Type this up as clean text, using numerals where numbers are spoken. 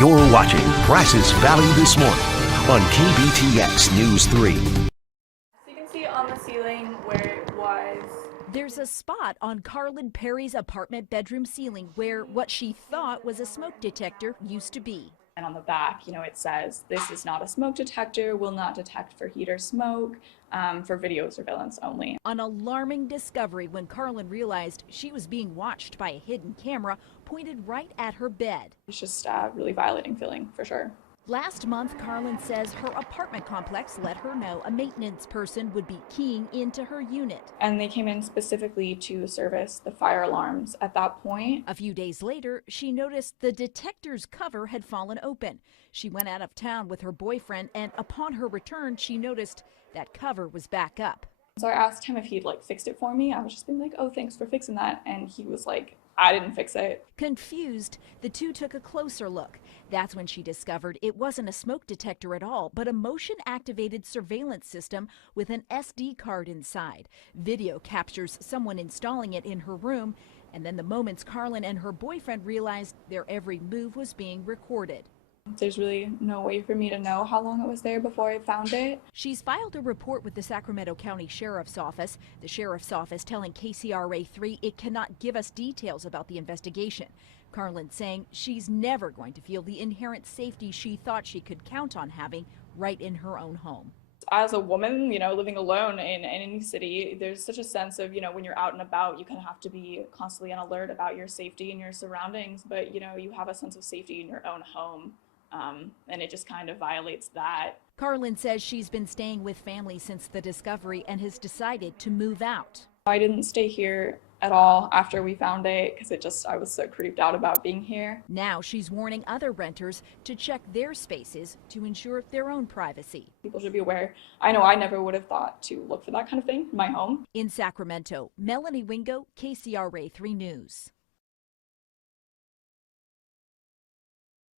You're watching Brazos Valley This Morning on KBTX News 3. So you can see on the ceiling where it was. There's a spot on Carlin Perry's apartment bedroom ceiling where what she thought was a smoke detector used to be. And on the back, it says, this is not a smoke detector, will not detect for heat or smoke, for video surveillance only. An alarming discovery when Carlin realized she was being watched by a hidden camera pointed right at her bed. It's just really violating feeling, for sure. Last month, Carlin says her apartment complex let her know a maintenance person would be keying into her unit. And they came in specifically to service the fire alarms at that point. A few days later, she noticed the detector's cover had fallen open. She went out of town with her boyfriend, and upon her return, she noticed that cover was back up. So I asked him if he'd fixed it for me. I was just being like, oh, thanks for fixing that. And he was like, I didn't fix it. Confused, the two took a closer look. That's when she discovered it wasn't a smoke detector at all, but a motion-activated surveillance system with an SD card inside. Video captures someone installing it in her room, and then the moments Carlin and her boyfriend realized their every move was being recorded. There's really no way for me to know how long it was there before I found it. She's filed a report with the Sacramento County Sheriff's Office. The Sheriff's Office telling KCRA3 it cannot give us details about the investigation. Carlin saying she's never going to feel the inherent safety she thought she could count on having right in her own home. As a woman, living alone in any city, there's such a sense of, when you're out and about, you kind of have to be constantly on alert about your safety and your surroundings. But, you have a sense of safety in your own home. And it just kind of violates that. Carlin says she's been staying with family since the discovery and has decided to move out. I didn't stay here at all after we found it because I was so creeped out about being here. Now she's warning other renters to check their spaces to ensure their own privacy. People should be aware. I know I never would have thought to look for that kind of thing in my home. In Sacramento, Melanie Wingo, KCRA 3 News.